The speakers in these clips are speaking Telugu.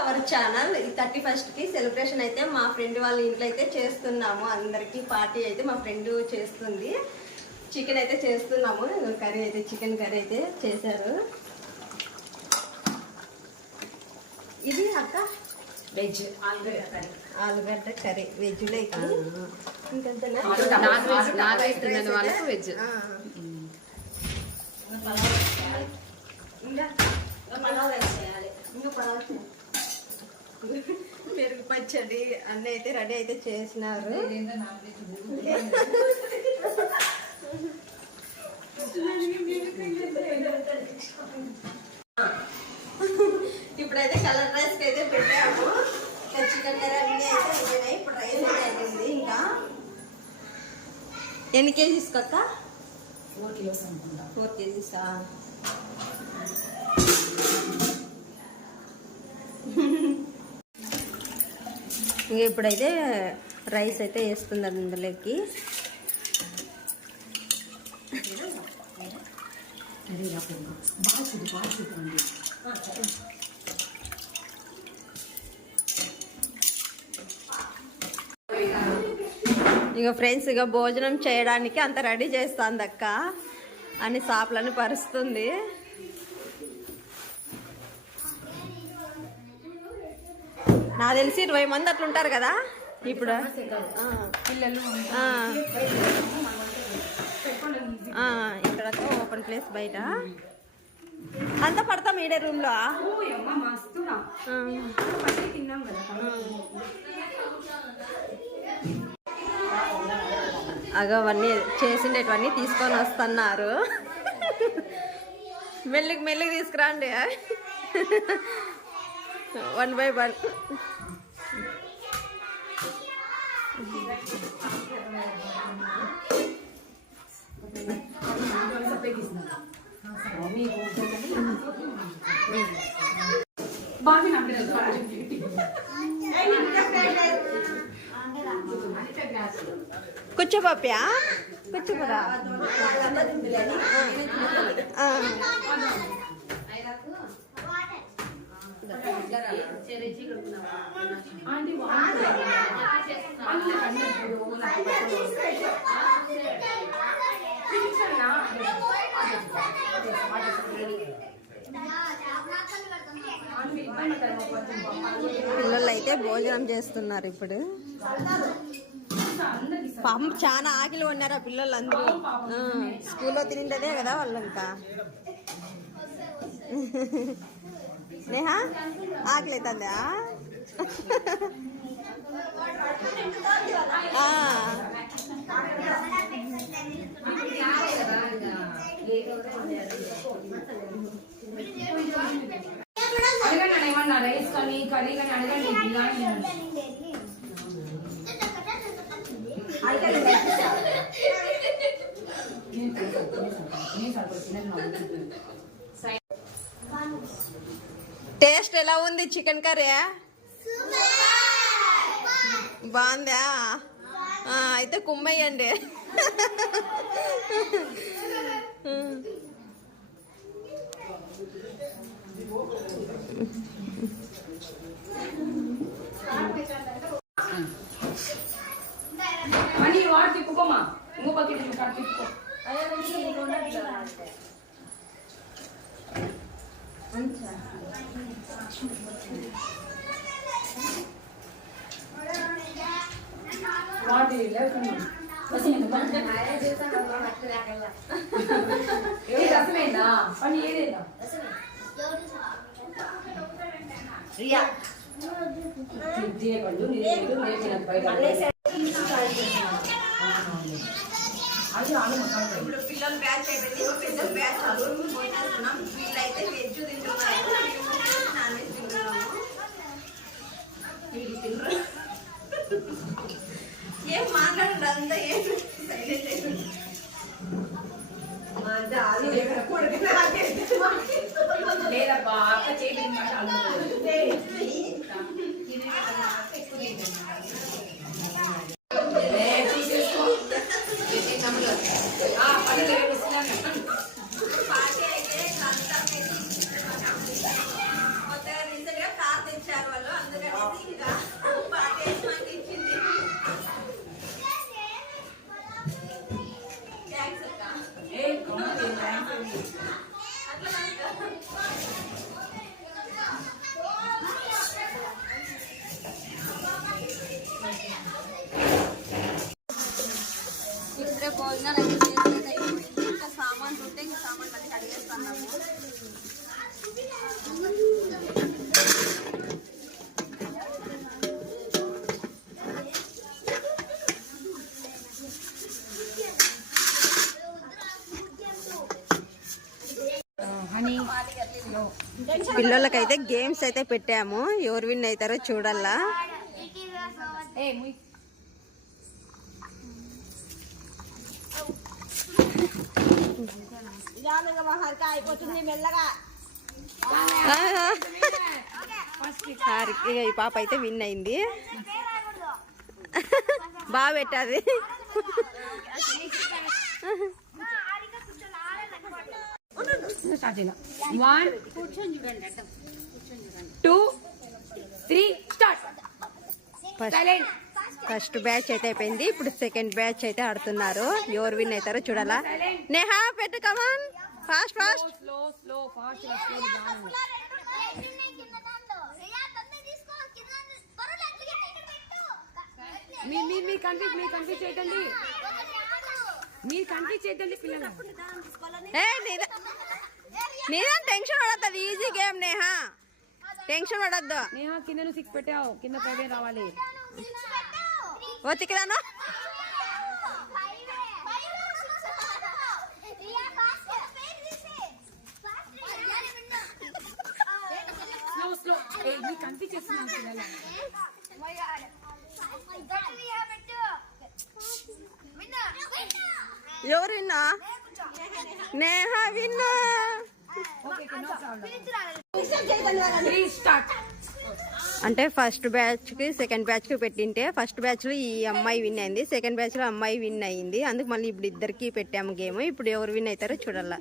అవర్ ఛానల్ ఈ థర్టీ ఫస్ట్కి సెలబ్రేషన్ అయితే మా ఫ్రెండ్ వాళ్ళ ఇంట్లో అయితే చేస్తున్నాము. అందరికి పార్టీ అయితే మా ఫ్రెండ్ చేస్తుంది. చికెన్ అయితే చేస్తున్నాము. కర్రీ అయితే చికెన్ కర్రీ అయితే చేశారు. ఇది అక్క? వెజ్. ఆలుగడ్డ కర్రీ. వెజ్లో అయితే ఇంకంతేనా? వెజ్. ఇంకా? పలావ్ ఇంకా పర్వాలేదు. పెరుగు పచ్చడి అన్నీ అయితే రెడీ అయితే చేసినారు. ఇప్పుడైతే కలర్ రైస్ అయితే పెట్టాము. ఇంకా చికెన్ కర్రీ అన్నీ అయితే అయిపోయినాయి. ఇప్పుడు రైస్ అయితే అయిపోయింది ఇంకా. ఎన్ని కేజీస్ కొత్త? ఫోర్ కిలోస్ అనుకుంటా. ఫోర్ కేజీసా ఇంక ఇప్పుడైతే రైస్ అయితే వేస్తున్నారు ఇందులోకి. ఇక ఫ్రెండ్స్ ఇక భోజనం చేయడానికి అంత రెడీ చేస్తాందక్క అక్క. అని సాపులని పరుస్తుంది. నాకు తెలిసి ఇరవై మంది అట్లా ఉంటారు కదా. ఇప్పుడు? పిల్లలు ఇక్కడ ఓపెన్ ప్లేస్ బయట. అంతా పడతాం ఈడే రూమ్లో అగ అవన్నీ చేసిండేటివన్నీ తీసుకొని వస్తున్నారు. మెల్లికి మెల్లికి తీసుకురండి. వన్ బై వన్ బాగా నా కూర్చో పాప్యా కూర్చోరా ఆంటీ పిల్లలు అయితే భోజనం చేస్తున్నారు ఇప్పుడు. పాపం చాలా ఆకలి ఉన్నారు ఆ పిల్లలు అందరూ స్కూల్లో తినిండదే కదా వాళ్ళంతా. ఇంకా నేహా ఆకలి అవుతుందా ఆ, అడగండి ఏమన్నా రైస్ కానీ కర్రీ కానీ అడగండి బిర్యానీ టేస్ట్ ఎలా ఉంది చికెన్ కర్రీ? బాగుందా? ఆ, అయితే కుమ్మయ్యండి తిప్పుకోమా? ఇంకో పక్కన తిప్పుకో. నేర్చినది బయట అది ఆలు ఇప్పుడు పిల్లలు బ్యాచ్ అయిపోయింది. ఇప్పుడు పెద్ద బ్యాచ్ చదువు పోయినాం వీళ్ళైతే వెజ్ తింటున్నారు మేము నాన్ వెజ్ తింటున్నాము వీళ్ళు తినరు ఏం మాట్లాడండి అంతా ఏం హనీ పిల్లలకైతే గేమ్స్ అయితే పెట్టాము. ఎవరు విన్ అవుతారో చూడాలా ఏ ముయ్. అయిపోతుంది మెల్లగా. హారిక ఈ పాప అయితే విన్ అయింది. బాగా పెట్టాది. Start one two three start silent first batch అయితే అయిపోయింది. ఇప్పుడు సెకండ్ బ్యాచ్ అయితే ఆడుతున్నారు. ఎవరు విన్ అవుతారో చూడాలా? నేహా పెట్టు come on fast fast slow slow fast slow మీరు మీరు మీరు కన్ఫ్యూజ్ మీరు కన్ఫ్యూజ్ చేయకండి మీరు కన్ఫ్యూజ్ చేయకండి పిల్లలు. ఏ నీదా టెన్షన్ పడద్దు ఈజీ గేమ్ నేహా. టెన్షన్ పడద్దు. నేహా కింద నువ్వు సిక్స్ పెట్టావు. కింద పైవే రావాలి. ఓ చిక్కదాను ఎవరు విన్నా? నేహా విన్నా. అంటే ఫస్ట్ బ్యాచ్కి సెకండ్ బ్యాచ్కి పెట్టింటే ఫస్ట్ బ్యాచ్లో ఈ అమ్మాయి విన్ అయింది. సెకండ్ బ్యాచ్లో అమ్మాయి విన్ అయింది. అందుకు మళ్ళీ ఇప్పుడు ఇద్దరికి పెట్టాము గేమ్ ఇప్పుడు ఎవరు విన్ అవుతారో చూడాలా.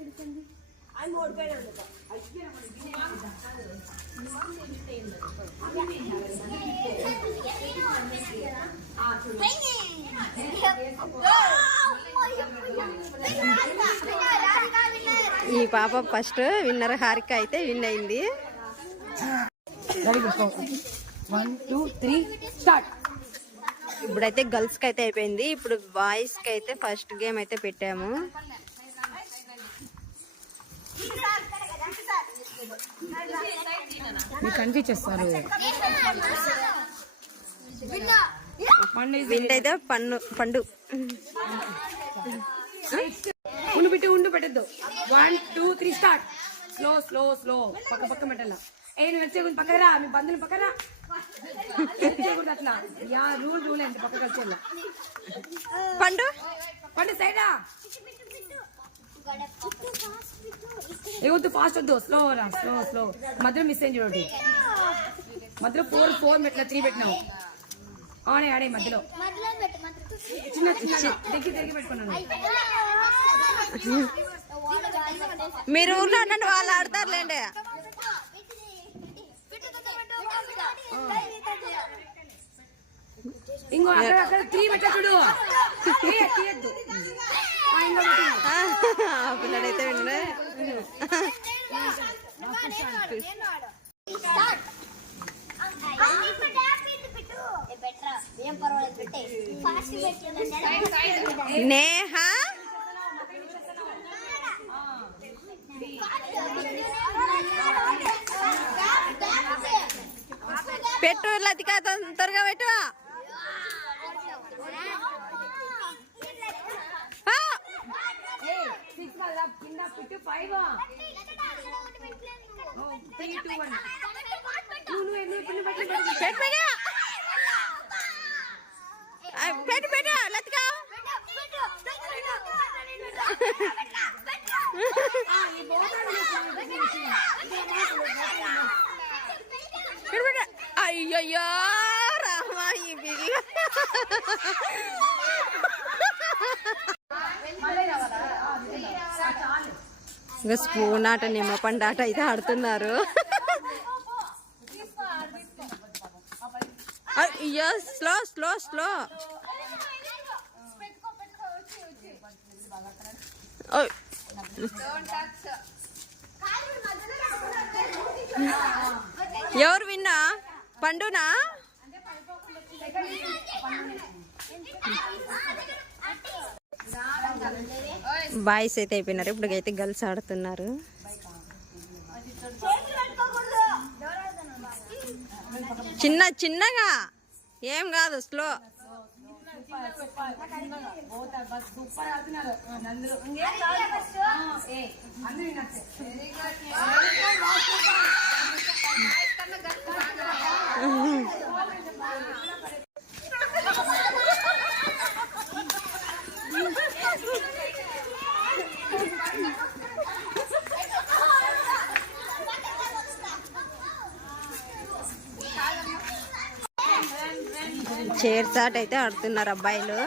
ఈ పాప ఫస్ట్ విన్నర్ హారిక అయితే విన్ అయింది. వన్ టూ త్రీ స్టార్ట్ ఇప్పుడైతే గర్ల్స్కి అయితే అయిపోయింది. ఇప్పుడు బాయ్స్కి అయితే ఫస్ట్ గేమ్ అయితే పెట్టాము. మీరు కన్ఫ్యూజ్ చేస్తారు పండు విన్ అయితే పండు పండు ఉండు పెట్టు ఉండు పెట్టద్దు. One two three start slow slow slow పక్క పక్క పెట్టాల? ఏ నువ్వు వచ్చేయకూడదు పక్కన రా మీ బంధువులు పక్కన రా. వచ్చేయకూడదు అట్లా. యా రూల్ రూల్ అంటే పక్కకి వచ్చేయాల పండు? పండు సైడ్. రా ఏ వద్దు ఫాస్ట్ వద్దు. స్లో రా స్లో స్లో మధ్యలో మిస్ అయింది చూడండి మధ్యలో ఫోర్ ఫోర్ మెట్ల త్రీ పెట్టినావు. ఆడే ఆడే మధ్యలో. చిన్న చిన్న దగ్గర దగ్గర పెట్టుకున్నాను. మీరు ఊర్లో ఉండండి వాళ్ళు ఆడతారులేండి. ఇంకో త్రీ పిల్లడైతే విన్నే ఏం పర్వాలేదు పెట్టే ఫాస్ట్ పెట్టే నేహ పెట్టు లతిక తొందరగా పెట్టు ఆ! ఏయ్, six కాదురా, కింద పెట్టు ఫైవ్ త్రీ టూ వన్ నువ్వు నువ్వు ఎన్ని ఎన్ని పెట్టు పెట్టు. పెట్టు. పెట్టు ఆ, పెట్టు పెట్టు లతిక. పెట్టు పెట్టు అయ్యయ్యో రామా ఈ పిల్ల ఇంకా స్పూన్ ఆట నిమ్మ పండు ఆట అయితే ఆడుతున్నారు. అయ్యో స్లో స్లో స్లో. ఎవరు విన్నా? పండునా? బాయ్స్ అయితే అయిపోయినారు. ఇప్పటికైతే గర్ల్స్ ఆడుతున్నారు. చిన్న చిన్నగా? ఏం కాదు స్లో అందరూ షేర్ షాట్ అయితే ఆడుతున్నారు అబ్బాయిలు.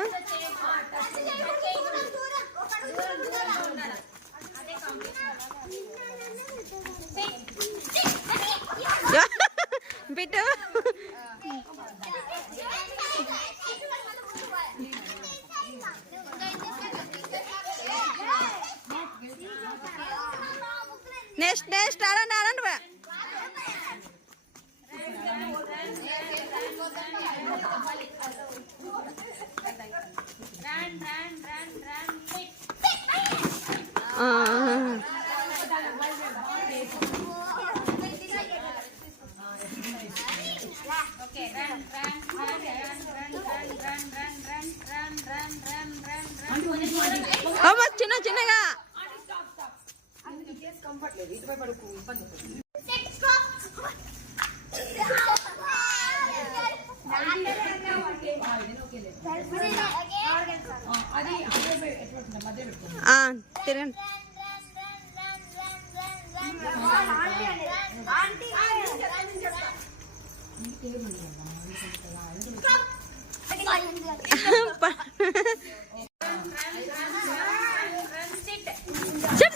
బిట్టు. నెక్స్ట్ నెక్స్ట్ ఆడండి ఆడండి. అమ్మ, చిన్న చిన్నగా అది Sit.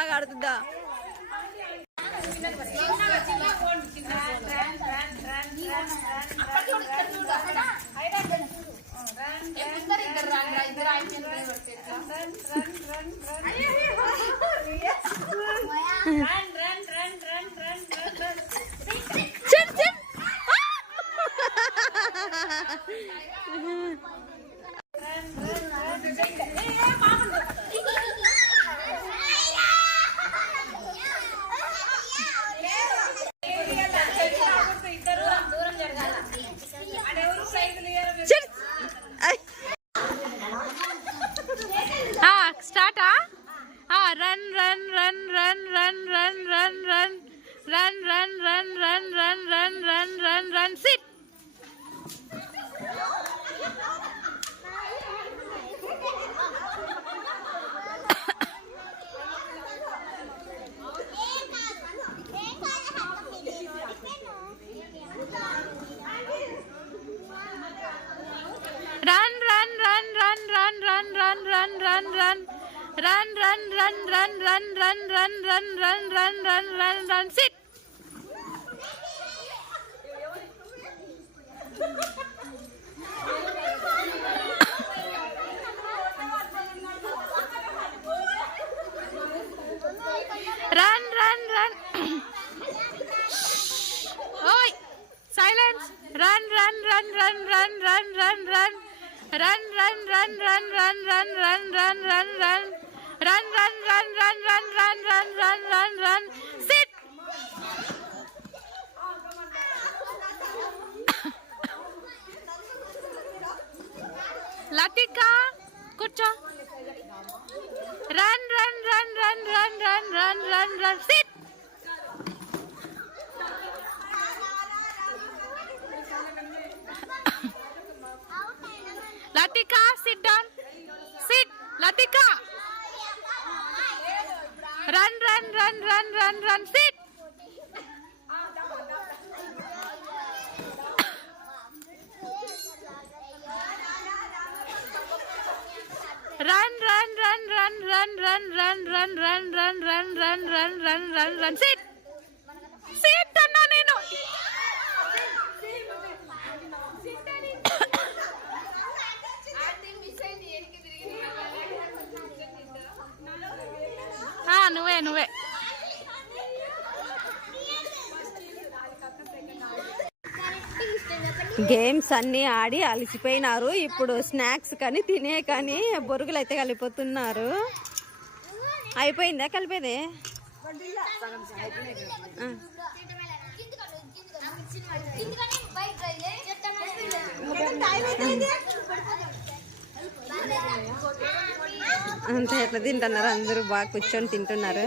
வாங்க அடுத்ததா. Run run run run run run run run run run run run run run sit run run run run run run run run run sit run run run run run run run run run run. Sit. అన్నా నేను నువ్వే నువ్వే గేమ్స్ అన్ని ఆడి అలసిపోయినారు ఇప్పుడు స్నాక్స్ కానీ తినే కానీ బొరుగులు అయితే కలిపోతున్నారు అయిపోయిందా కలిపేది? అంతా ఎట్లా తింటున్నారు అందరూ బాగా కూర్చొని తింటున్నారు.